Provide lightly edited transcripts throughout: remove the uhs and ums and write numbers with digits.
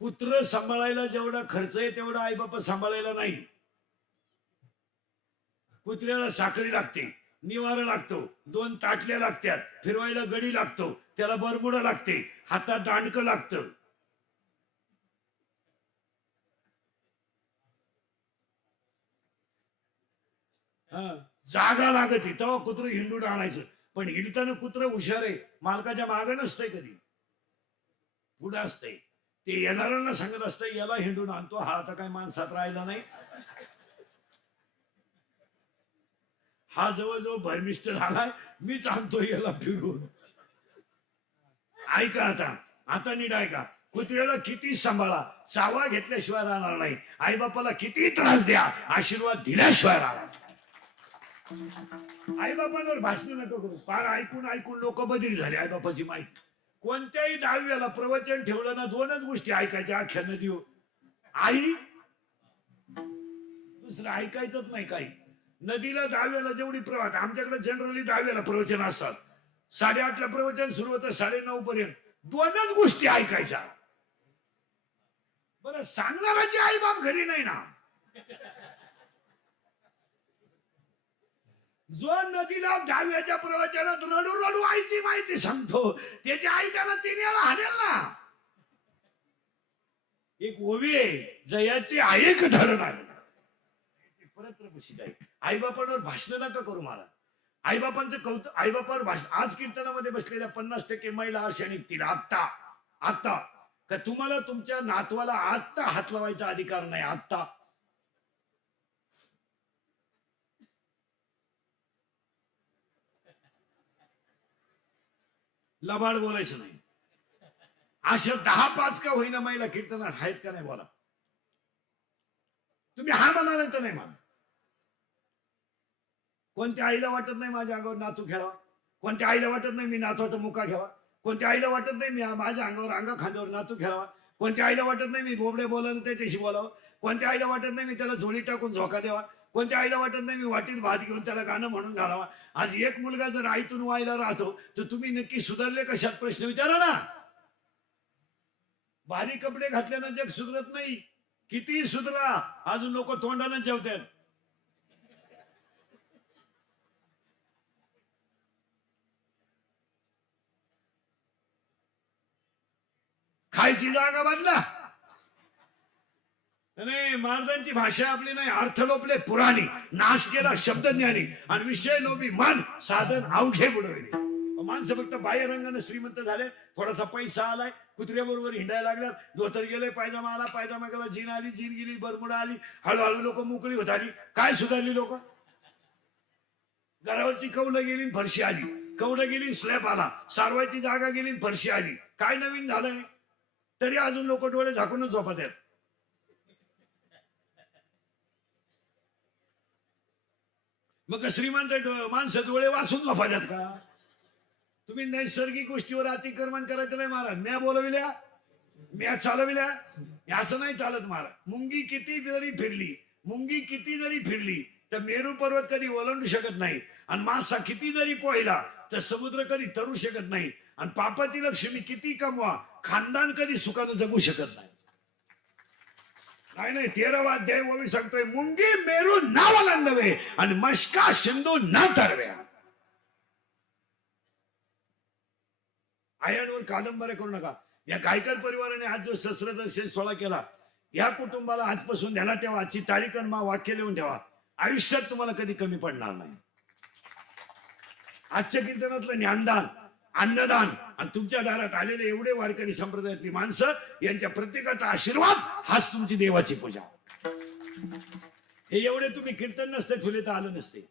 कुत्र सांभाळायला जेवढा खर्च आहे तेवढा आई बाप सांभाळायला नाही. कुत्र्याला साखळी लागते, निवारा लागतो, 2 ताटल्या लागतात, फिरवायला गडी लागतो, त्याला बरमुडा लागते, हातात दांडकं लागतं. जागा लागते तेव्हा कुत्र हिंडून आणायचं. पण हिंडताना कुत्र हुशार आहे, मालकाच्या मागे नसतंय, कधी पुढे असतंय. ते येणाऱ्यांना सांगत असतंय याला हिंडून आणतो, हा आता काय माणसात राहिला नाही. हा जवळजवळ भरमिष्ट झालाय, मीच आणतो याला फिरून. ऐका आता, आता नीट ऐका. कुत्र्याला किती सांभाळा, चावा घेतल्याशिवाय राहणार नाही. आई बापाला किती त्रास द्या, आशीर्वाद दिल्याशिवाय राहणार. आई बापांवर भाषण नको करू. फार ऐकून ऐकून लोक बधीर झाले. आई बापाची माहिती कोणत्याही 10वीला प्रवचन ठेवलं ना, 2च गोष्टी ऐकायच्या आख्यानं देऊ. आई, दुसरं ऐकायचंच नाही काही. नदीला 10वीला जेवढी प्रवास, आमच्याकडे जनरली 10वीला प्रवचन असतात. 8:30ला प्रवचन सुरू होतं, 9:30 पर्यंत 2च गोष्टी ऐकायच्या. बरं, सांगणाराची आई बाप घरी नाही ना. जो नदीला 10व्याच्या प्रवचनात रडू रडू आईची माहिती सांगतो, त्याची आई त्याला 3 वेळा हाणेल ना. एक ओवी आहे, जयाची ऐक धरण आहे. परत आई बापांवर भाषण नका करू मला. आई बापांचं कौतुक, आई बापावर भाषण. आज कीर्तनामध्ये बसलेल्या 50% महिला अशा निघतील आत्ता आत्ता का तुम्हाला तुमच्या नातवाला आत्ता हात लावायचा अधिकार नाही. आत्ता लबाड बोलायचं नाही. अशा 10-5 का होईना महिला कीर्तनात आहेत का नाही बोला. तुम्ही हा म्हणाल तर नाही म्हणा. कोणत्या आईला वाटत नाही माझ्या अंगावर नातू घ्यावा, कोणत्या आईला वाटत नाही मी नातवाचा मुका घ्यावा, कोणत्या आईला वाटत नाही मी माझ्या अंगावर अंगा खांद्यावर नातू घ्यावा, कोणत्या आईला वाटत नाही मी बोबडे बोलावं त्याच्याशी बोलावं, कोणत्या आईला वाटत नाही मी त्याला झोळी टाकून झोका द्यावा, कोणत्या आईला वाटत नाही मी वाटीत भात घेऊन त्याला गाणं म्हणून घालावा. आज एक मुलगा जर आईतून व्हायला राहतो तर तुम्ही नक्की सुधारले कशात, प्रश्न विचारा ना. भारी कपडे घातल्यानं जग सुधरत नाही. किती सुधरा, अजून लोक तोंडानं जेवतात. खायची जागा बदला. नाही, महाराजांची भाषा आपली नाही. अर्थ लोपले पुराणी, नाश केला शब्दज्ञानी, आणि विषय लोभी मन साधन अवघे बुडवले. माणसं फक्त बाह्य रंगाने श्रीमंत झाले, थोडासा पैसा आलाय, कुत्र्याबरोबर हिंडायला लागल्यात, धोतर गेले, पायजामा आला, पायजामा गेला, जीन आली, जीन गेली, बरमुडा आली, हळूहळू लोक मोकळी होत आली. काय सुधारली लोक? घरावरची कौलं गेली, फरशी आली, कौलं गेली, स्लॅब आला, सारवायची जागा गेली, फरशी आली. काय नवीन झालंय? तरी अजून लोक डोळे झाकूनच झोपत आहेत. मग श्रीमंत माणसं डोळे वाचून झोपत आहेत का? तुम्ही नैसर्गिक गोष्टीवर अतिक्रमण करायचं नाही महाराज. म्या बोलविल्या, म्या चालविल्या, असं नाही चालत महाराज. मुंगी किती जरी फिरली, मुंगी किती जरी फिरली तर मेरू पर्वत कधी ओलांडू शकत नाही, आणि मासा किती जरी पोहिला तर समुद्र कधी तरू शकत नाही, आणि पापाची लक्ष्मी किती कमवा खानदान कधी सुखानं जगू शकत नाही. नाही 13वा अध्याय ओवी सांगतोय, मुंगी मेरू ना ओलांडवे आणि मशका सिंधू ना तरवे. आयांवर कादंबऱ्या करू नका. या गायकर परिवाराने आज जो सहस्त्रदर्शन सोहळा केला, या कुटुंबाला आजपासून ध्यानात ठेवा. आजची तारीख आणि वाक्य लिहून ठेवा. आयुष्यात तुम्हाला कधी कमी पडणार नाही. आजच्या कीर्तनातलं ज्ञानदान, अन्नदान, आणि तुमच्या दारात आलेले एवढे वारकरी संप्रदायातली माणसं, यांच्या प्रत्येकाचा आशीर्वाद हाच तुमची देवाची पूजा. हे एवढे तुम्ही कीर्तन नसते ठेवले तर आलं नसते.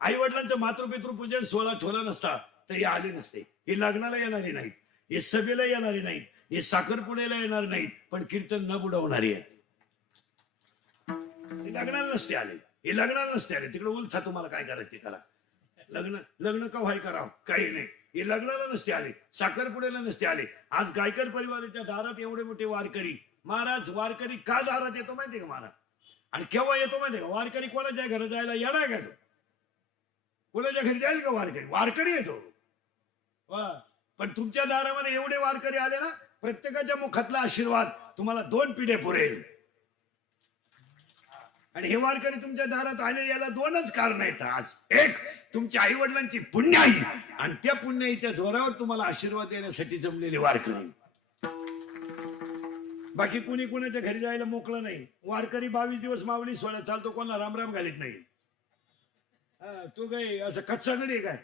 आई वडिलांचं मातृपितृपूजन सोहळा ठेवला नसता तर हे आले नसते. हे लग्नाला येणारे नाहीत, हे सभेला येणारे नाहीत, हे साखरपुड्याला येणार नाहीत, पण कीर्तन न बुडवणारे आहेत. हे लग्नाला नसते आले, हे लग्नाला नसते आले. तिकडे उलथा तुम्हाला काय करायचं ते करा. लग्न का व्हाय करावं काही नाही. हे लग्नाला नसते आले, साखरपुड्याला नसते आले. आज गायकर परिवाराच्या दारात एवढे मोठे वारकरी. महाराज, वारकरी का दारात येतो माहितीये का महाराज? आणि केव्हा येतो माहितीये का? वारकरी कोणाच्या घरी जायला येणार का? तो कोणाच्या घरी जाईल का वारकरी? वारकरी येतो. पण तुमच्या दारामध्ये एवढे वारकरी आले ना, प्रत्येकाच्या मुखातला आशीर्वाद तुम्हाला 2 पिढे पुरेल. आणि हे वारकरी तुमच्या दारात आले याला 2च कारण आहेत आज. एक, तुमच्या आई वडिलांची पुण्याई, आणि त्या पुण्याईच्या जोरावर तुम्हाला आशीर्वाद देण्यासाठी जमलेले वारकरी. बाकी कुणी कुणाच्या घरी जायला मोकळं नाही. वारकरी 22 दिवस माऊली सोहळ्यात चालतो, कोणाला रामराम घालीत नाही. तू काय असं कच्चा गडी काय?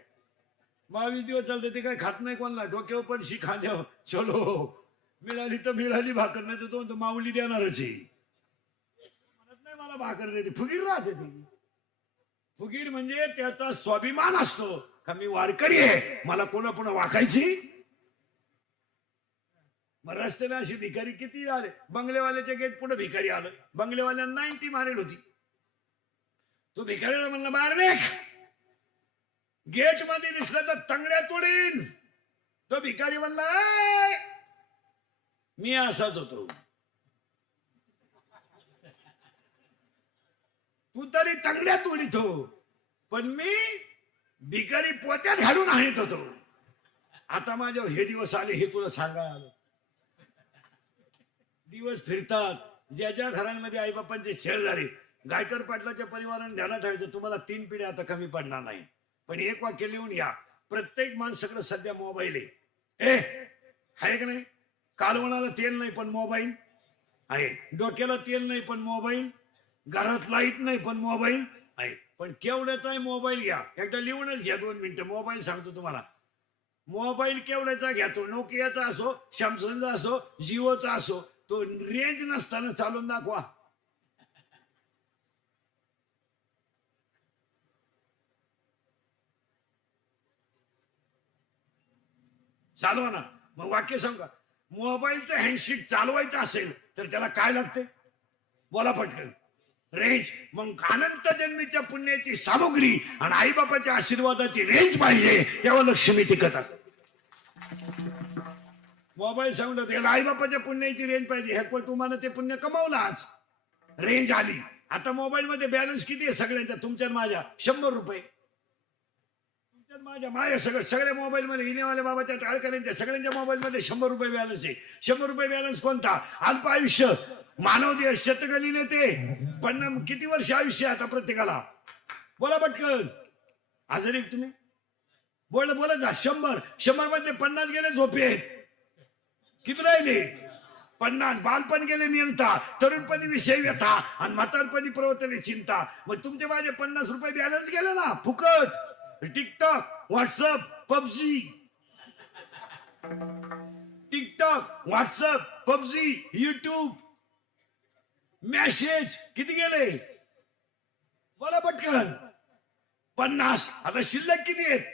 22 दिवस चालतं ते काय खात नाही कोणाला. डोक्यावर पडशी खांद्यावर चलो, मिळाली तर मिळाली भाकर, नाही तर तो माऊली देणारच आहे. म्हणत नाही मला भाकर देते, फुगीर राहते ती. फुगीर म्हणजे त्याचा स्वाभिमान असतो का मी वारकरी आहे, मला कोणा पुन्हा वाकायची. मग रस्त्याला अशी भिकारी किती झाले. बंगलेवाल्याच्या गेट पुढे भिकारी आलं, बंगलेवाल्यांना 90 मारेल होती. तो भिकारीला म्हणला बाहेर निघ. गेट मध्ये दिसलं तर तंगड्या तोडीन. तो भिकारी म्हणला मी असाच होतो. तू तरी तंगड्या तोडीत हो, पण मी भिकारी पोत्यात घालून आणत होतो. आता माझ्या हे दिवस आले हे तुला सांगायला आलो. दिवस फिरतात. ज्याच्या घरांमध्ये आई बापांचे छेड झाले, गायकर पाटलाच्या परिवाराने ध्यानात ठेवायचं, तुम्हाला 3 पिढ्या आता कमी पडणार नाही. पण एक वाक्य लिहून या, प्रत्येक माणसाकडे सध्या मोबाईल आहे. आहे का नाही? कालवणाला तेल नाही पण मोबाईल आहे, डोक्याला तेल नाही पण मोबाईल, घरात लाईट नाही पण मोबाईल आहे. पण केवढ्याचा आहे मोबाईल घ्या, एकदा लिहूनच घ्या 2 मिनिटं. मोबाईल सांगतो तुम्हाला, मोबाईल केवढ्याचा घ्या, तो नोकियाचा असो, सॅमसंगचा असो, जिओचा असो, तो रेंज नसताना चालून दाखवा. चालवा ना. मग वाक्य सांगा, मोबाईलचं हँडशीट चालवायचं असेल तर त्याला काय लागते? बोला पटकन. रेंज. मग अनंत जन्मीच्या पुण्याची सामुग्री आणि आईबापाच्या आशीर्वादाची रेंज पाहिजे, तेव्हा लक्ष्मी टिकत असते. मोबाईल सांगतो त्याला आईबापाच्या पुण्याची रेंज पाहिजे. हे पण तुम्हाला ते पुण्य कमावलं, आज रेंज आली. आता मोबाईल मध्ये बॅलन्स किती आहे सगळ्यांच्या? तुमच्या माझ्या 100 रुपये. माझ्या सगळ्या मोबाईल मध्ये, इनेवाल्या बाबाच्या टाळकऱ्यांच्या सगळ्यांच्या मोबाईल मध्ये 100 रुपये बॅलन्स आहे. 100 रुपये बॅलन्स कोणता? अल्प आयुष्य. मानव देह शतक लिहिले ते, पण किती वर्ष आयुष्य आता प्रत्येकाला? बोला पटकन. आजारी तुम्ही बोलत जा. 100 मध्ये 50 गेले झोपेत. किती राहिले? 50. बालपण गेले नियंता, तरुणपणी विषय व्यथा, आणि म्हातारपणी प्रवतले चिंता. मग तुमचे माझे 50 रुपये बॅलन्स गेले ना फुकट. TikTok, WhatsApp, PUBG. TikTok, WhatsApp, PUBG, YouTube, message किती गेले? बोला पटकन. 50. आता शिल्लक किती आहेत?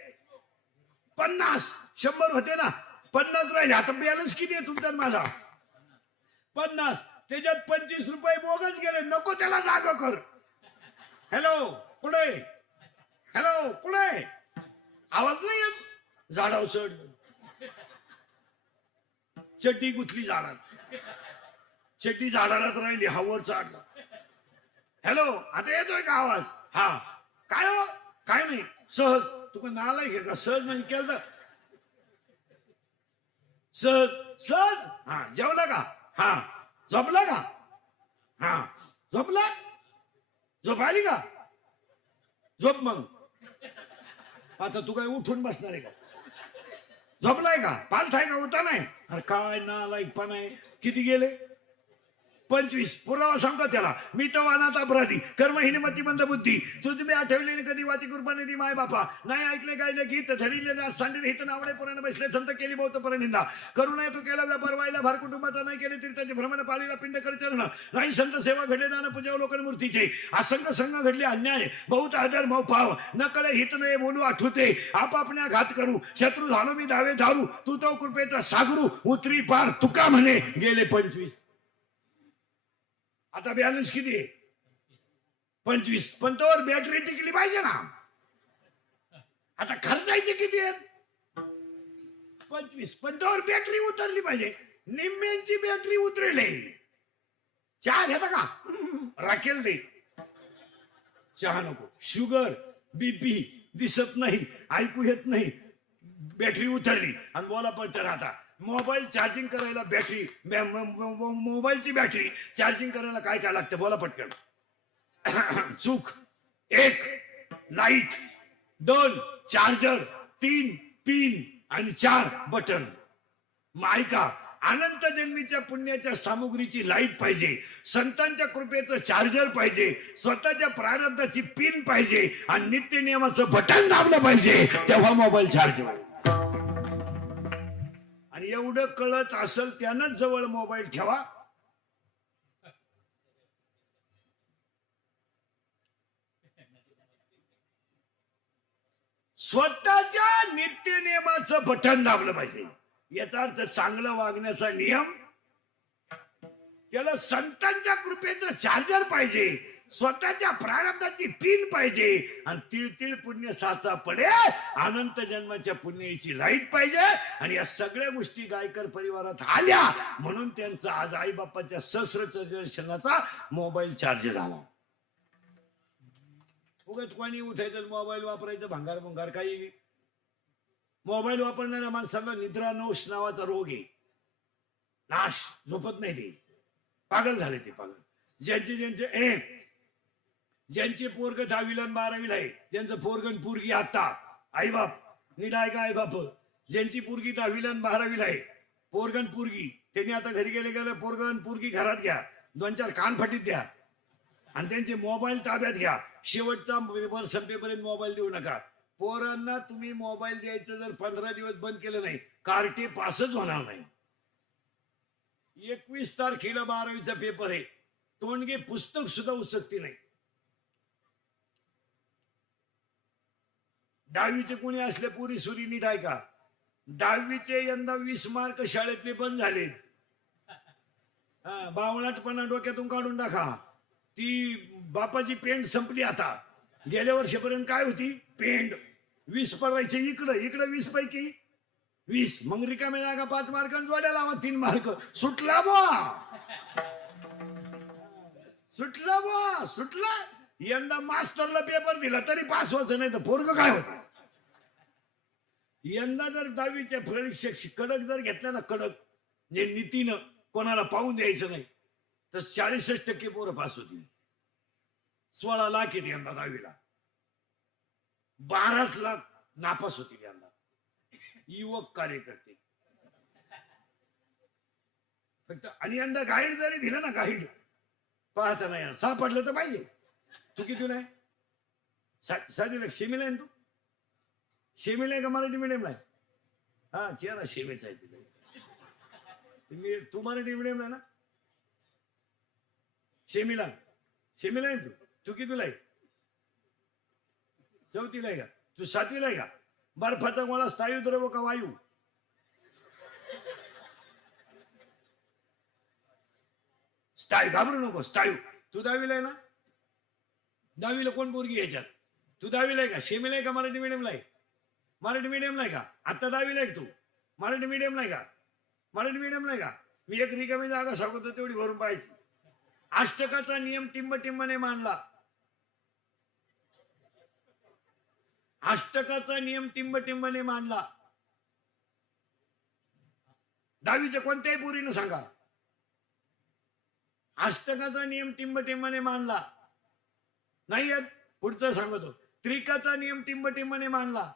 50. 100 होते ना, 50 राहिले. आता बॅलन्स किती आहे तुमचा माझा? 50. त्याच्यात 25 रुपये बोगस गेले. नको त्याला जागा कर. हॅलो कुठे? हॅलो कुठे? आवाज नाही येत. झाडावर चढ. चड्डी गुथली झाडात. चड्डी झाडालाच राहिली, हवर चढला. हॅलो आता येतोय का आवाज? हा. काय हो? काय नाही. सहज. तू पण नालाय घे का? सहज नाही केलं. सहज. हा. जेवला का? हा. झोपला का? हा. झोपला? झोप आली का? झोप मग. आता तू काय उठून बसणार आहे का? झोपलाय का? पालथाय का? होता नाही. अरे काय नालायक पण आहे. किती गेले? 25. पुरावा सांगतो त्याला. मी तो अनाथ अपराधी, कर्महीन मतिमंद बुद्धी, तुझ मी आठवलेली कधी वाची कृपाने दी माय बापा. नाही ऐकले गायले गीत, धरिले ना सांडिले हित नावडे पुराण बसले संत केली बहुत परनिंदा. करुणा तू केला व्यापार व्हायला भार कुटुंबाचा, नाही केले तीर्थाचे भ्रमण पाळीला पिंड कर चरण. नाही संत सेवा घडले दान पूजा लोकन मूर्तीचे. असंग संघ घडले अन्याय, बहुत अधर्म पाव. न कळे हित नये बोलू आठवते, आपापण्या घात करू. शत्रू झालो मी दावे धारू, तू तो कृपेचा सागरू. उतरी पार तुका म्हणे गेले 25. आता बॅलन्स किती आहे? 25. पण तोवर बॅटरी टिकली पाहिजे ना. आता खर्चायचे किती आहेत? 25. पण तोवर बॅटरी उतरली पाहिजे. निम्म्यांची बॅटरी उतरेल. चहा घेता का? राखेल दे. चहा नको. शुगर, बीपी दिसत नाही, ऐकू येत नाही, बॅटरी उतरली आणि बोला पण तर आता मोबाईल चार्जिंग करायला बॅटरी, मोबाईलची बॅटरी चार्जिंग करायला काय काय लागतं बोला पटकन. चूक. 1 लाईट, 2 चार्जर, 3 पिन आणि 4 बटन. मायका अनंत जन्मीच्या पुण्याच्या सामुग्रीची लाईट पाहिजे, संतांच्या कृपेचं चार्जर पाहिजे, स्वतःच्या प्रारब्धाची पिन पाहिजे आणि नित्य नियमाचं बटन दाबलं पाहिजे, तेव्हा मोबाईल चार्ज होईल. आणि एवढं कळत असेल त्यानंच जवळ मोबाईल ठेवा. स्वतःच्या नित्य नियमाचं बटन दाबलं पाहिजे. याचा अर्थ चांगलं वागण्याचा नियम, त्याला संतांच्या कृपेचं चार्जर पाहिजे, स्वतःच्या प्रारब्धाची पिन पाहिजे आणि तिळतिळ पुण्य साचा पडे अनंत जन्माच्या पुण्याची लाईट पाहिजे. आणि या सगळ्या गोष्टी गायकर परिवारात आल्या म्हणून त्यांचा आज आई बाप्पाच्या सहस्त्र दर्शनाचा मोबाईल चार्ज झाला. उगाच कोणी उठायचं मोबाईल वापरायचं भंगार भंगार काही. मोबाईल वापरणाऱ्या माणसाला निद्रा नोश नावाचा रोग आहे. नाश झोपत नाही, ते पागल झाले, ते पागल. ज्यांचे पोरग 10वीला 12वीला आहे, ज्यांचं पोरगण पोरगी आता आई बाप निडाय का आई बाप, ज्यांची पोरगी 10वीला 12वीला आहे, पोरगण पोरगी, त्यांनी आता घरी गेले पोरगण पोरगी घरात घ्या, 2-4 कानफटीत द्या आणि त्यांचे मोबाईल ताब्यात घ्या. शेवटचा वर्ष संपेपर्यंत मोबाईल देऊ नका. पोरांना तुम्ही मोबाईल द्यायचं जर 15 दिवस बंद केलं नाही, कार्टे पासच होणार नाही. 21 तारखेला 12वीचा पेपर आहे, तोंडगे पुस्तक सुद्धा उचकती नाही. 10वीचे कोणी असले पुरी सुरी नीट आहे का? 10वीचे यंदा 20 मार्क शाळेतले बंद झाले. बावळाटपणा डोक्यातून काढून टाका. ती बापाची पेंट संपली आता. गेल्या वर्षीपर्यंत काय होती पेंट, 20 पडायचे इकडं इकडं 20 पैकी 20, मग रिकामे जागा 5 मार्कांनी जोड्या लावा, 3 मार्क सुटला बुवा सुटला. यंदा मास्टरला पेपर दिला तरी पास व्हायचं नाही तर पोरग काय होत. यंदा जर 10वीच्या परीक्षेत कडक जर घेतल्या ना, कडक जे नीतीनं कोणाला पाहून द्यायचं नाही, तर 46% पोरं पास होतील. 16 लाख येते यंदा 10वीला, 12 लाख नापास होतील यंदा. युवक कार्यकर्ते फक्त. आणि यंदा गाईड जरी दिलं ना, गाईड पाहता नाही सापडलं तर पाहिजे. तू किती नाही साधी शेमीला आहे तू, शेमीला आहे का मराठी मिडियमला आहे? हा चेहरा शेमीचा आहे तुला. तू मराठी मिडियमला ना, शेमीला आहे तू कितीला आहे? 4थीला आहे का? तू 7वीला आहे का? बर्फाचा गोळा स्थायू द्रव का वायू? स्थायू, घाबरू नको, स्थायू. तू 10वीला आहे ना? 10वीला कोण पोरगी याच्यात? तू 10वीला आहे का? शेमीला आहे का मराठी मिडियमला आहे? मराठी मिडियमला आहे का? आता 10वीला आहे तू? मराठी मिडियमला आहे का? मराठी मिडियमला आहे का? मी एक रिकामी जागा सांगतो तेवढी भरून पाहायची. अष्टकाचा नियम टिंबटिंबने मांडला. अष्टकाचा नियम टिंबटिंबने मांडला. 10वीच्या कोणत्याही पोरीनं सांगा. अष्टकाचा नियम टिंबटिंबने मांडला नाही येत. पुढचं सांगतो. त्रिकाचा नियम टिंबटिंबने मांडला.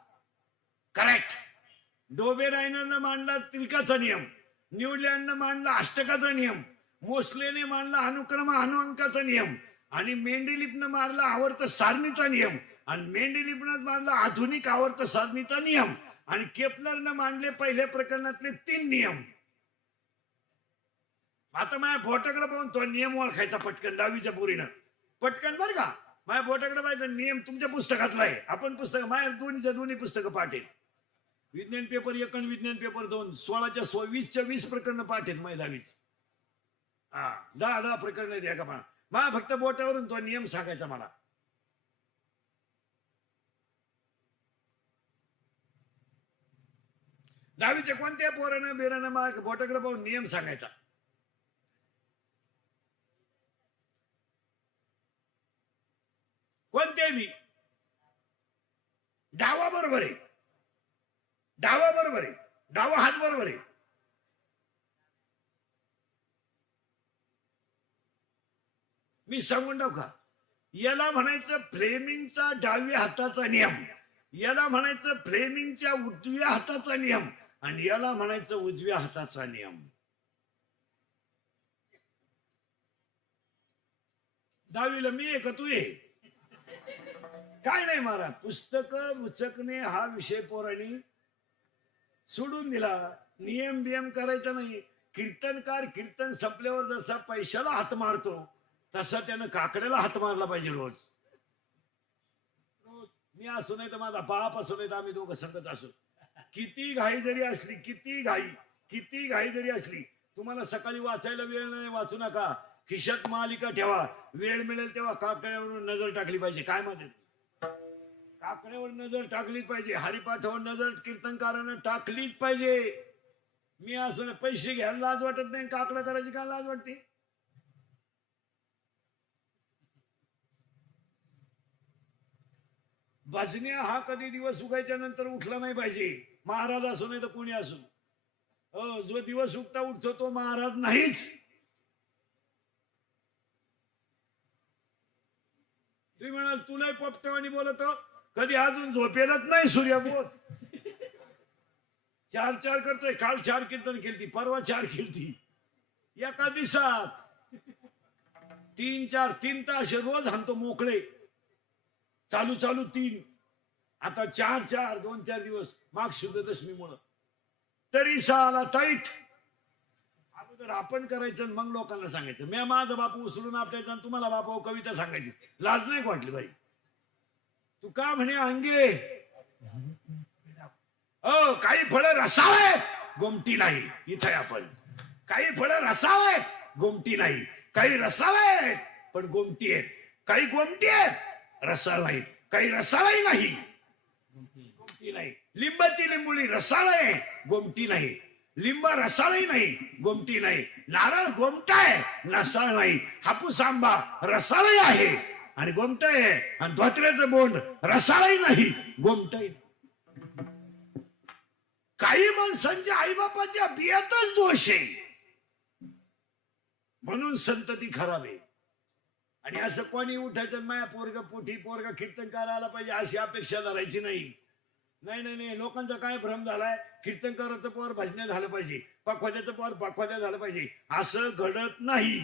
करेक्ट. डोबेरायनरनं मांडला त्रिकाचा नियम, न्यूलँडनं मांडला अष्टकाचा नियम, मोसलेने मांडला अनुक्रम अनुअंकाचा नियम, आणि मेंडेलिपनं मारला आवर्त सारणीचा नियम, आणि मेंडेलिपनं मारला आधुनिक आवर्त सारणीचा नियम, आणि केपलरनं मांडले पहिल्या प्रकरणातले 3 नियम. आता माझ्या बोटाकडे पाहून तो नियम ओळखायचा पटकन 10वीच्या पोरीनं. पटकन बरं का, माझ्या बोटाकडे पाहिजे नियम तुमच्या पुस्तकातला आहे. आपण पुस्तक माझ्या दोन्ही पुस्तकं पाठ आहेत. विज्ञान पेपर 1 आणि विज्ञान पेपर 2, 16च्या 20च्या 20 प्रकरण पाठ आहेत माझ्या 10वीच. 10 प्रकरण द्या का मला फक्त बोटावरून तो नियम सांगायचा मला. दहावीच्या कोणत्या पोरानं बेरानं मला बोटाकडे पाहून नियम सांगायचा. कोणते बी. डावा बरोबर आहे, डावा हात बरोबर आहे, मी सांगून टाकू का? याला म्हणायचं फ्लेमिंगचा डाव्या हाताचा नियम, याला म्हणायचं फ्लेमिंगच्या उजव्या हाताचा नियम, आणि याला म्हणायचं उजव्या हाताचा नियम. दहावीला मी आहे का तू आहे? काय नाही महाराज, पुस्तक उचकणे हा विषय पोरांनी सोडून दिला. नियम बियम करायचा नाही. कीर्तनकार कीर्तन संपल्यावर जसा पैशाला हात मारतो तसा त्यानं काकड्याला हात मारला पाहिजे रोज. मी असो नाही तर माझा बाप असो नाही तर आम्ही दोघं संगत असो. किती घाई जरी असली, किती घाई जरी असली, तुम्हाला सकाळी वाचायला वेळ नाही, वाचू नका. खिशात मालिका ठेवा, वेळ मिळेल तेव्हा काकड्यावरून नजर टाकली पाहिजे. काय मध्ये काकड्यावर नजर टाकलीच पाहिजे. हरिपाठावर नजर कीर्तनकारानं टाकलीच पाहिजे. मी असं पैसे घ्यायला लाज वाटत नाही, काकडा करायची काय लाज वाटते? भजन्या हा कधी दिवस उगायच्या नंतर उठला नाही पाहिजे. महाराज असो नाही तर कोणी असो, जो दिवस उगता उठतो तो महाराज नाहीच. तुम्ही म्हणाल तुला पोपटवानी बोलतो, कधी अजून झोपेलच नाही सूर्य बोल. 4 करतोय. काल 4 कीर्तन केलती, परवा 4 केलती एका दिवसात. 3 तास रोज हाणतो मोकळे, चालू 3. आता 4 2-4 दिवस माग शुद्ध दशमीमुळं तरी साला टाईट. अगोदर आपण करायचं मग लोकांना सांगायचं. मी माझा बापू उचलून आपटायचा आणि तुम्हाला बापू कविता सांगायची. लाज नाही वाटली बाई? तू का म्हणे अंगे काही फळं रसाळे गोमटी नाही. इथे आपण काही फळं रसाळे गोमटी नाही, काही रसाळे पण गोमटी आहेत, काही गोमटी आहेत रसाळ नाहीत, काही रसाळही नाही गोमटी नाही. लिंबाची लिंबुळी रसाळ आहे गोमटी नाही, लिंबा रसाळही नाही गोमटी नाही. नारळ गोमटा आहे रसाळ नाही. हापूस आंबा रसाळही आहे आणि गोमट आहे, आणि धोत्र्याचं बोंड रसाळही नाही गोमटही. काही माणसांच्या आईबापाच्या बियातच दोष आहे, म्हणून संतती खराब आहे. आणि असं कोणी उठायचं माया पोरगा कीर्तनकार आला पाहिजे अशी अपेक्षा धरायची नाही. नाही नाही नाही, लोकांचा काय भ्रम झालाय, कीर्तनकाराचं पोर भजन्या झालं पाहिजे, पखवाद्याचं पोर पखवाद्या झालं पाहिजे. असं घडत नाही.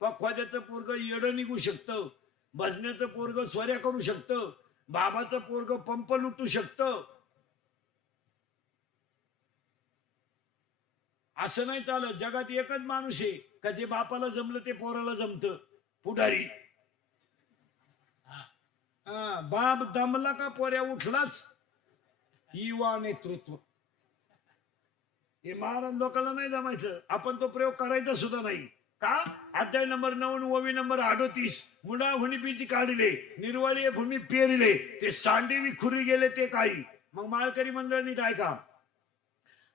पखवाद्याचं पोरग येडं निघू शकतं, भजन्याचं पोरग स्वऱ्या करू शकतं, बाबाचं पोरग पंप लुटू शकतं. असं नाही चालत. जगात एकच माणूस आहे का जे बापाला जमलं ते पोराला जमतं, पुढारी. बाप दमला का पोऱ्या उठलाच. युवा नेतृत्व हे महाराज लोकांना नाही जमायचं. आपण तो प्रयोग करायचा सुद्धा नाही. का? अध्याय नंबर 9 ओवी नंबर 38 मुडा हुनी बीजी काढले, निर्वाळी भूमी पेरले, ते सांडी विखुरी गेले ते काही. मग माळकरी मंडळींनी ऐका.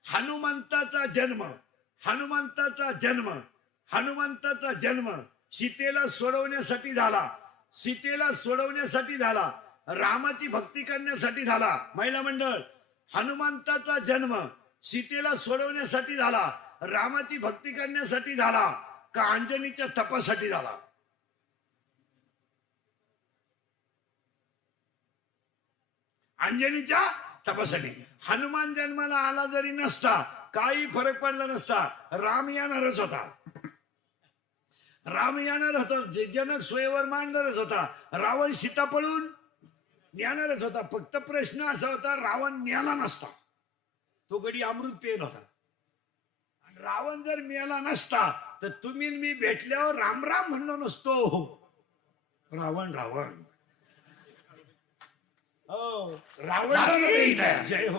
हनुमंताचा जन्म सीतेला सोडवण्यासाठी झाला, रामाची भक्ती करण्यासाठी झाला. महिला मंडळ, हनुमंताचा जन्म सीतेला सोडवण्यासाठी झाला, रामाची भक्ती करण्यासाठी झाला का अंजनीच्या तपासाठी झाला? अंजनीच्या तपासाठी. हनुमान जन्माला आला जरी नसता काही फरक पडला नसता. राम येणारच होता. जनक स्वयंवर मांडणारच होता. रावण सीता पळून नेणारच होता. फक्त प्रश्न असा होता, रावण मेला नसता, तो गडी अमृत पेल होता. रावण जर मेला नसता तर तुम्ही मी भेटल्यावर राम राम म्हणलो नसतो. रावण जय हो.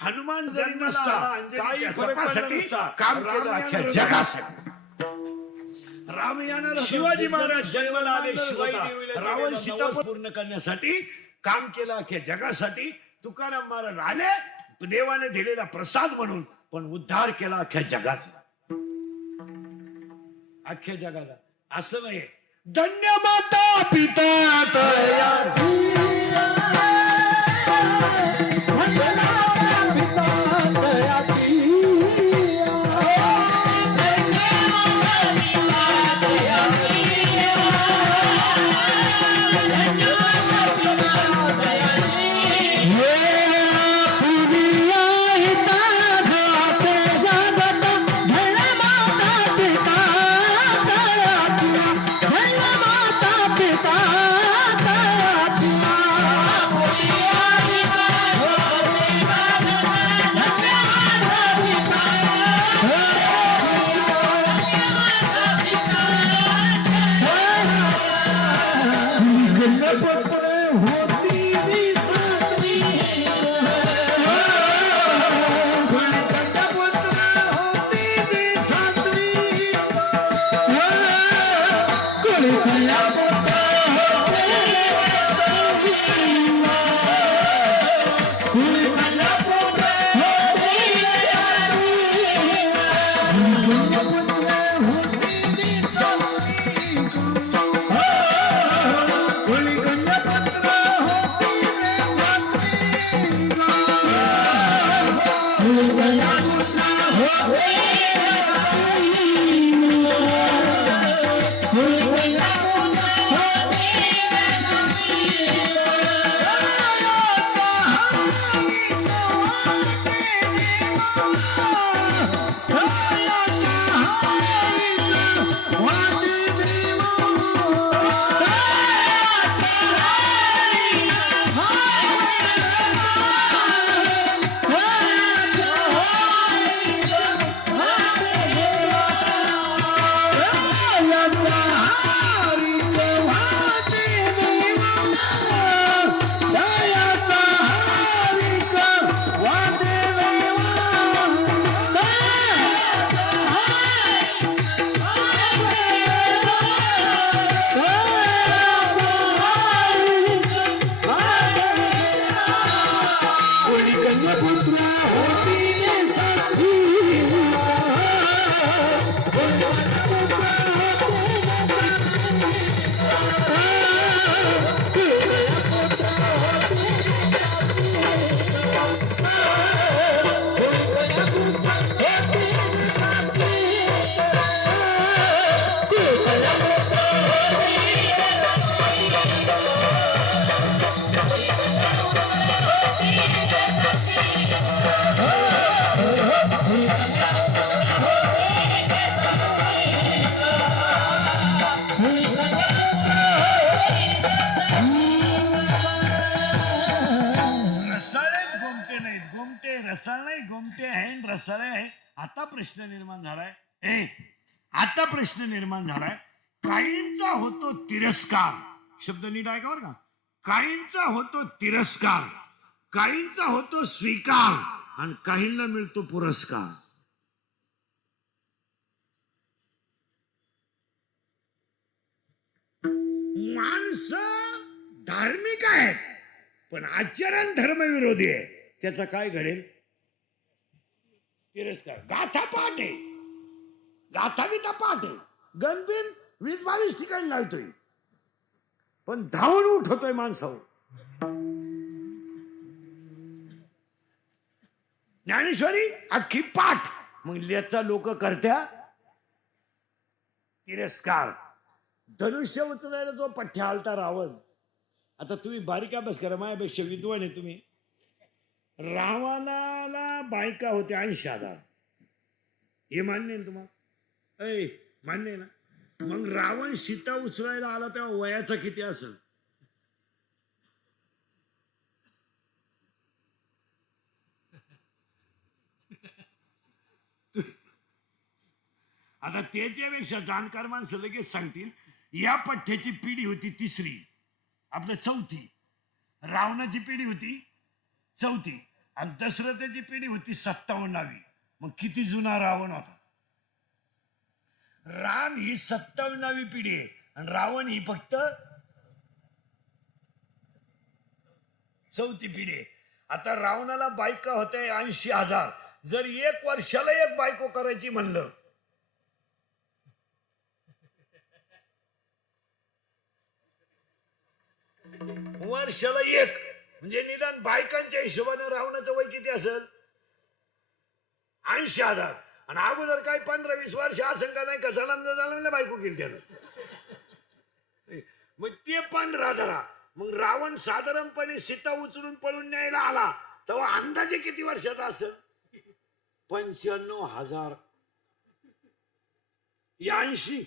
हनुमान जरी नसता काही फरक पडला नसता. काम केलं जगासाठी. राम येणार. शिवाजी महाराज जन्माला आले, शिवाजी रावण सीता पूर्ण करण्यासाठी काम केलं अख्ख्या जगासाठी. तुकाराम महाराज आले देवाने दिलेला प्रसाद म्हणून, पण उद्धार केला अख्ख्या जगाचा. अख्ख्या जगाला. असं नाही धन्य माता पिता तया आता प्रश्न निर्माण झालाय आता प्रश्न निर्माण झालाय काहींचा होतो तिरस्कार. शब्द नीट आहे का बरं का. काहींचा होतो तिरस्कार, काहींचा होतो स्वीकार आणि काहींना मिळतो पुरस्कार. माणसं धार्मिक आहेत पण आचरण धर्मविरोधी आहे. त्याचा काय घडेल? तिरस्कार. गाथा पाठ आहे, गाथा बिथा पाठ आहे, गणबिन 20-22 ठिकाणी लावतोय पण धावून उठतोय माणसावर. ज्ञानेश्वरी अख्खी पाठ, मग याचा लोक करत्या तिरस्कार. धनुष्य उचलायला जो पठ्ठ्या आलता रावण. आता तुम्ही बारीक अभ्यास करा, माझ्यापेक्षा विद्वान आहे तुम्ही. रावणाला बायका होत्या 80,000. हे मान्य आहे तुम्हाला? मान्य आहे ना? मग रावण सीता उचलायला आला तेव्हा वयाचा किती असेल? आता त्याच्यापेक्षा जाणकार माणसं लगेच सांगतील या पठ्ठ्याची पिढी होती 3री, आपलं 4थी. रावणाची पिढी होती 4थी आणि दशरथाची पिढी होती 57वी. मग किती जुना रावण होता? राम ही 57वी पिढी आहे आणि रावण ही फक्त 4थी पिढी आहे. आता रावणाला बायका होते 80,000. जर 1 वर्षाला 1 बायको करायची म्हणलं वर्षाला 1 म्हणजे निदान बायकांच्या हिशोबाने रावणाचं वय किती असेल? 80,000. आणि अगोदर काय 15-20 वर्ष असं का नाही का जन्मला बायको केली त्यानं. मग ते 15 धरा. मग रावण साधारणपणे सीता उचलून पळून न्यायला आला तेव्हा अंदाजे किती वर्षाचा असेल? 95,000. 80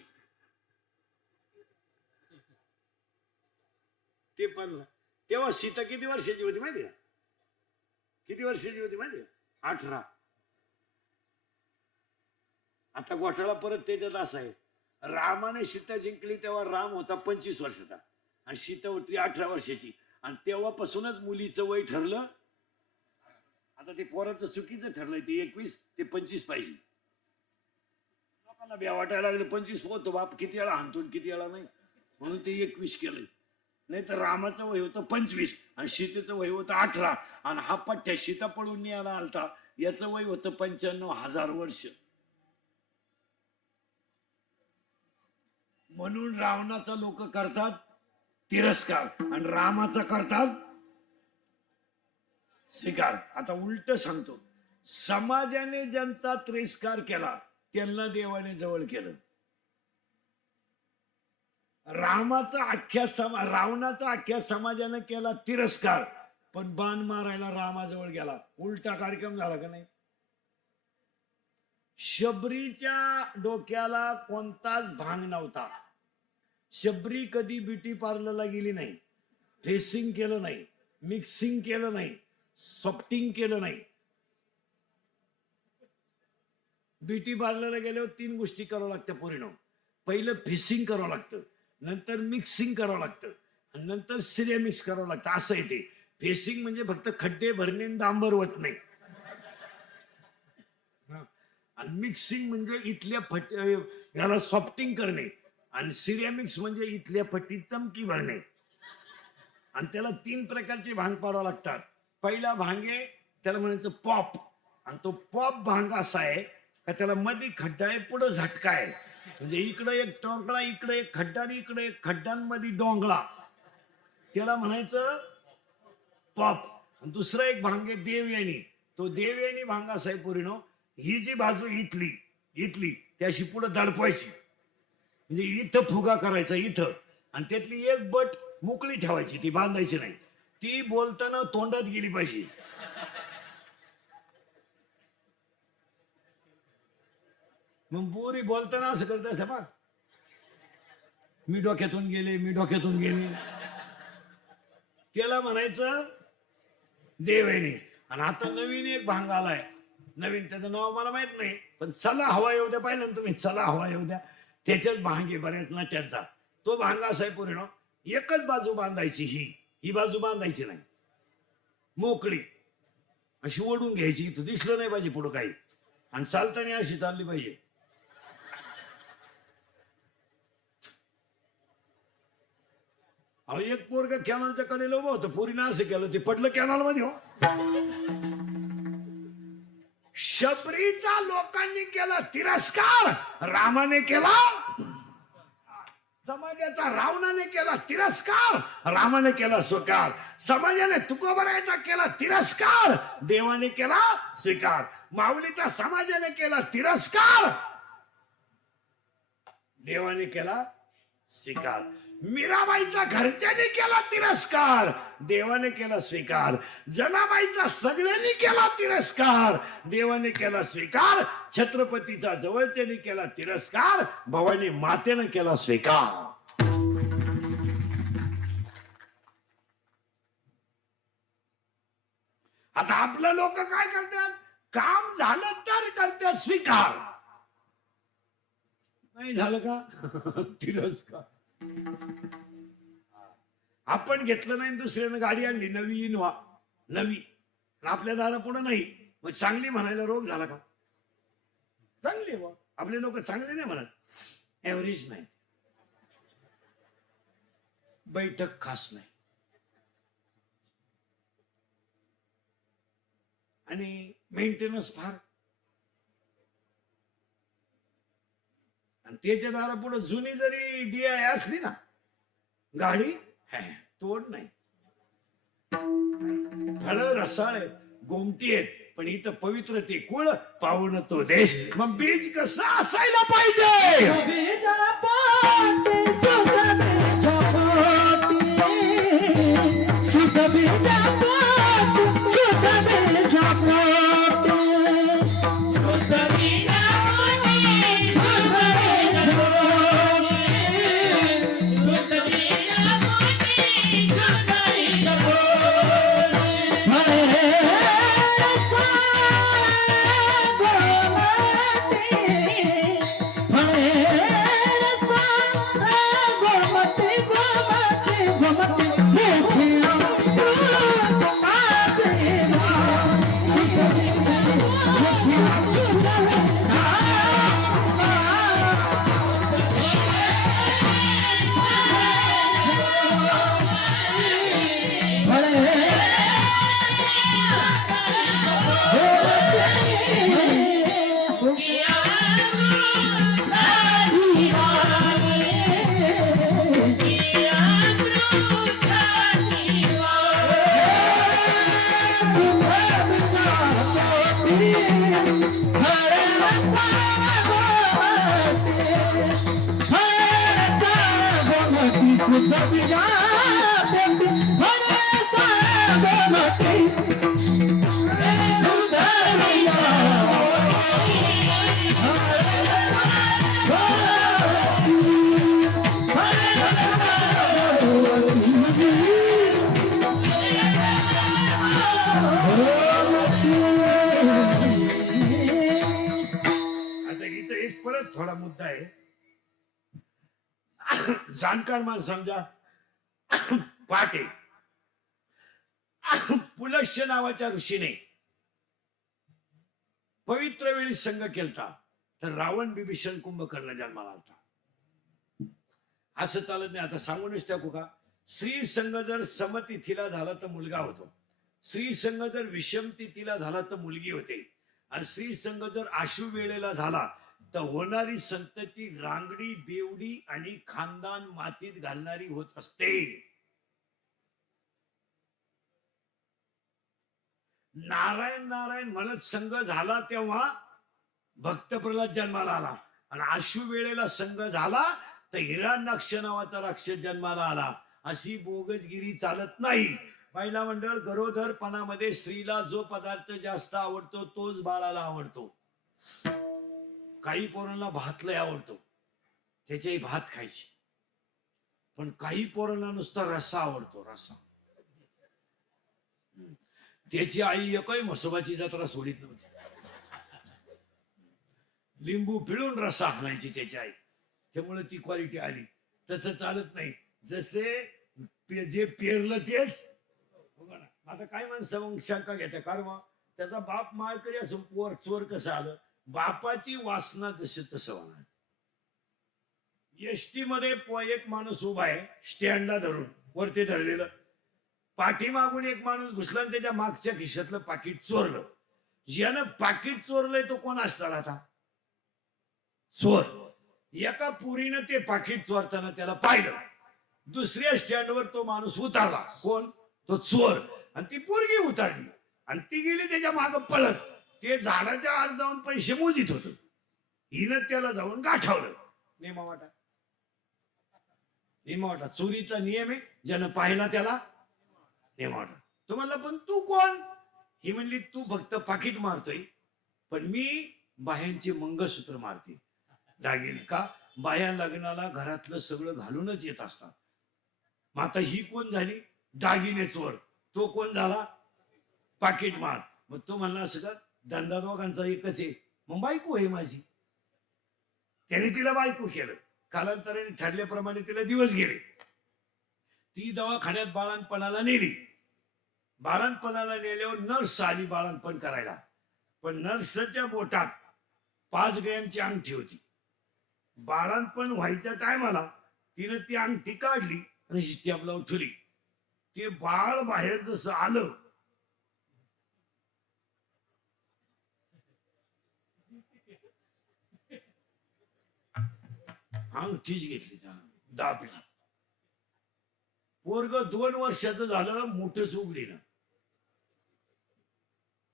ते 15. तेव्हा सीता किती वर्षाची होती माहिती का? किती वर्षाची होती माहिती का? 18. आता घोटाळा परत त्याच्यात असा आहे, रामाने सीता जिंकली तेव्हा राम होता 25 वर्षाचा आणि सीता होती 18 वर्षाची आणि तेव्हापासूनच मुलीचं वय ठरलं. आता ते पोराचं चुकीचं ठरलंय, ते 21 ते 25 पाहिजे. लोकांना भ्या वाटायला लागलं 25 होतो बाप किती वेळा हाणतो किती वेळा नाही. म्हणून ते 21 केलं. नाही तर रामाचं वय होतं 25 आणि सीतेचं वय होतं 18 आणि हा पठ्ठ्या सीता पळून न्यायला आलता याचं वय होतं 95,000 वर्ष. म्हणून रावणाचा लोक करतात तिरस्कार आणि रामाचा करतात स्वीकार. आता उलट सांगतो, समाजाने ज्यांचा तिरस्कार केला त्यांना देवाने जवळ केलं. रावणाचा अख्ख्या समाजाने केला तिरस्कार, पण बाण मारायला रामाजवळ गेला. उलटा कार्यक्रम झाला का नाही? शबरीच्या डोक्याला कोणताच भांग नव्हता. शबरी कधी ब्युटी पार्लरला गेली नाही, फेसिंग केलं नाही, मिक्सिंग केलं नाही, सॉफ्टिंग केलं नाही. ब्युटी पार्लरला गेल्यावर 3 गोष्टी करावं लागत्या पोरीनो. पहिलं फेसिंग करावं लागतं, नंतर मिक्सिंग करावं लागतं आणि नंतर सिरेमिक्स करावं लागतं. असं आहे ते. फेसिंग म्हणजे फक्त खड्डे भरणे डांबर होत नाही, आणि मिक्सिंग म्हणजे इथल्या याला सॉफ्टिंग करणे, आणि सिरेमिक्स म्हणजे इथल्या फटीत चमकी भरणे. आणि त्याला 3 प्रकारचे भांग पाडावं लागतात. पहिला भांग आहे त्याला म्हणायचं पॉप, आणि तो पॉप भांग असा आहे का त्याला मध्ये खड्डा आहे, पुढे झटका आहे. म्हणजे इकडे एक टोकळा, इकडे एक खड्डा आणि इकडे एक खड्ड्यांमध्ये डोंगळा, त्याला म्हणायचं पॉप. दुसरा एक भांग आहे देवयानी. तो देवयानी भांग असा आहे पोरीनो, ही जी बाजू इथली त्याशी पुढे दडपवायची, म्हणजे इथं फुगा करायचा इथं, आणि त्यातली एक बट मोकळी ठेवायची, ती बांधायची नाही. ती बोलताना तोंडात गेली पाहिजे. मग पोरी बोलताना असं करत असते बा, मी डोक्यातून गेले, त्याला म्हणायचं देवयानी. आणि आता नवीन एक भांग आलाय, नवीन, त्याचं नाव मला माहित नाही, पण चला हवा येऊ द्या. पाहिलं ना तुम्ही, चला हवा येऊ द्या, त्याच्यात भांग आहे बऱ्याच नाट्यांचा. तो भांग असा आहे पोरीनो, एकच बाजू बांधायची, ही बाजू बांधायची नाही, मोकळी अशी ओढून घ्यायची, इथं दिसलं नाही पाहिजे पुढं काही, आणि चालताना अशी चालली पाहिजे. अहो, एक पोरग कॅनलच्या कडेला उभं होतं, पोरीनं असं केलं, ते पडलं कॅनल मध्ये. हो, शबरीचा लोकांनी केला तिरस्कार, रामाने केला समाजाचा, रावणाने केला तिरस्कार, रामाने केला स्वीकार. समाजाने तुकोबरायचा केला तिरस्कार, देवाने केला स्वीकार. माऊलीचा समाजाने केला तिरस्कार, देवाने केला स्वीकार. मीराबाईचा घरच्यांनी केला तिरस्कार, देवाने केला स्वीकार. जनाबाईचा सगळ्यांनी केला तिरस्कार, देवाने केला स्वीकार. छत्रपतीचा जवळच्यानी केला तिरस्कार, भवानी मातेने केला स्वीकार. आता आपलं लोक काय करतात, काम झालं तर करतात स्वीकार, नाही झालं का तिरस्कार. आपण घेतलं नाही, दुसऱ्यानं गाडी आणली नवी इनोवा, नवी, आपल्या दारा पुढे नाही, मग चांगली म्हणायला रोग झाला का? चांगली बा, आपले लोक चांगले नाही म्हणत, एव्हरेज नाही, बैठक खास नाही, आणि मेंटेनन्स फार. आणि त्याच्या दारा पुढे जुनी जरी DI असली ना गाडी, तोड नाही, फळ रसाळ आहेत, गोमटी आहेत, पण इथं पवित्र ते कुळ, पावन तो देश. मग बीज कसं असायला पाहिजे? आता इथं एक परत थोडा मुद्दा आहे. जाणकार माणूस समजा पाटे पुलश्य नावाच्या ऋषीने पवित्र वेळी संघ केलता तर रावण बिभीषण कुंभकर्ण जन्माला आलता. असं चालत नाही. आता सांगूनच टाकू का, स्त्री संघ जर समतिथीला झाला तर मुलगा होतो, स्त्री संघ जर विषम तिथीला झाला तर मुलगी होते, आणि स्त्री संघ जर आशु वेळेला झाला तर होणारी संतती रांगडी बेवडी आणि खानदान मातीत घालणारी होत असते. नारायण नारायण म्हणत संघ झाला तेव्हा भक्त प्रल्हाद जन्माला आला, आणि आशु वेळेला संघ झाला तर हिरण्यक्ष नावाचा राक्षस जन्माला आला. अशी बोगसगिरी चालत नाही. महिला मंडळ, गरोदरपणामध्ये स्त्रीला जो पदार्थ जास्त आवडतो तोच बाळाला आवडतो. काही पोरांना भात लय आवडतो, त्याच्याही भात खायची, पण काही पोरांना नुसता रस्सा आवडतो, रस्सा. त्याची आई एकही म्हसोबाची जत्रा सोडित नव्हती, लिंबू पिळून रस्सा आणायची त्याची आई, त्यामुळे ती क्वालिटी आली. तसं चालत नाही. जसे जे पेरलं तेच. आता काय माणसं मग शंका घेत्या, कारण त्याचा बाप माळकरी असं पोर चोर कसं आलं, बापाची वासना जशी तसं होणार. एसटी मध्ये एक माणूस उभा आहे स्टँडला धरून, वरती धरलेलं, पाठीमागून एक माणूस घुसला आणि त्याच्या मागच्या खिशातलं पाकिट चोरलं. ज्यानं पाकिट चोरलंय तो कोण असणार आता? चोर. एका पुरीनं ते पाकिट चोरताना त्याला पाहिलं. दुसऱ्या स्टँडवर तो माणूस उतरला. कोण? तो चोर. आणि ती पोरगी उतरली आणि ती गेली त्याच्या माग पळत. ते झाडाच्या आत जाऊन पैसे मोजित होत. हिनं त्याला जाऊन गाठवलं. नेमावाटा, नेमावाटा चोरीचा नियम आहे. ज्यानं पाहिला त्याला नेमावाटा. तो म्हणला पण तू कोण? ही म्हणली तू फक्त पाकिट मारतोय, पण मी बाह्यांचे मंगळसूत्र मारते, दागिने. का? बाया लग्नाला घरातलं सगळं घालूनच येत असतात. मग आता ही कोण झाली? दागिने चोर. तो कोण झाला? पाकिट मार. मग तो म्हणला असं का, धंदा दोघांचा एकच आहे. मग बायको आहे माझी. त्याने तिला बायको केलं. कालांतराने ठरल्याप्रमाणे तिला दिवस गेले. ती दवाखान्यात बाळणपणाला नेली. बाळणपणाला नेल्यावर नर्स आली बाळणपण करायला, पण नर्सच्या बोटात 5 ग्रॅमची अंगठी होती. बाळणपण व्हायच्या टायमाला तिने ती अंगठी काढली आणि स्टॅपला उठवली. ते बाळ बाहेर जसं आलं, अंगठीच घेतली, दाबली. पोरग 2 वर्षाचं झालं, मोठंच उघडीनं.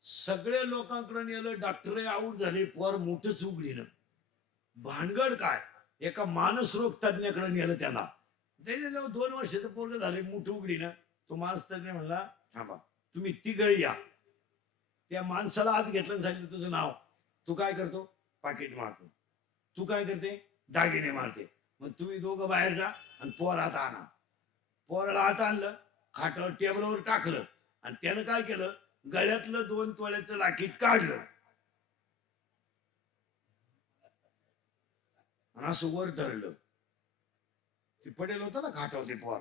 सगळे लोकांकडे नेलं, डॉक्टर आऊट झाले, पोर मोठंच उघडीनं. भानगड काय, एका मानस रोग तज्ञाकडे नेलं त्याला. 2 वर्षाचं पोरग झाले, मोठं उघडीनं. तो माणूस तज्ञ म्हणला थांबा, तुम्ही तिघही या. त्या माणसाला आत घेतलं, सांगितलं तुझं नाव. तू काय करतो? पाकिट मारतो. तू काय करते? दागिने मारते. मग तुम्ही दोघं बाहेर जा आणि पोर आत आणा. पोराला आत आणलं, खाटावर टेबलावर टाकलं, आणि त्यानं काय केलं, गळ्यातलं 2 तोळ्याचं लाकीट काढलं आणि असं वर धरलं. ते पडेल होतं ना खाटावर ते पोर.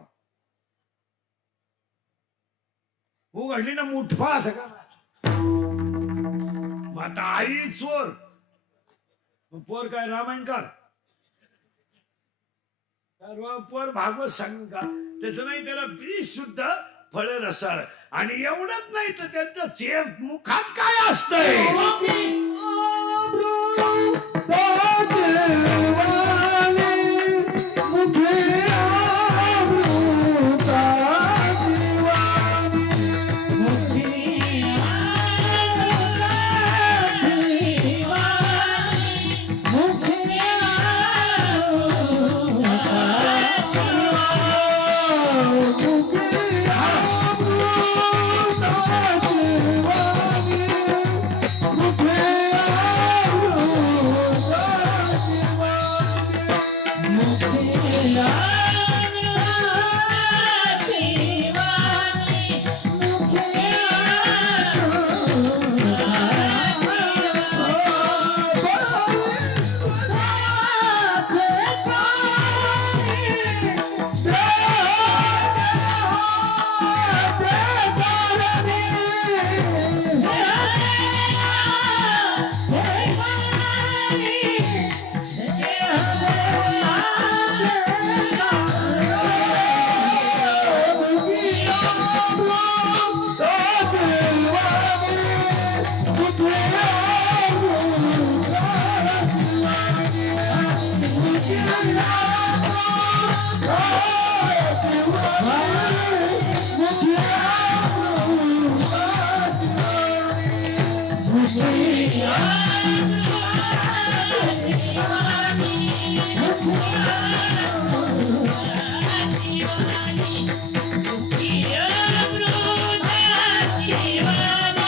उघडली ना मुठफा का. मग आता आई चोर, पोर काय रामायण कर, पोर भागवत सांग का. त्याचं नाही, त्याला बीज शुद्ध, फळ रसाळ. आणि एवढंच नाही तर त्यांचं चेप मुखात काय असतंय. या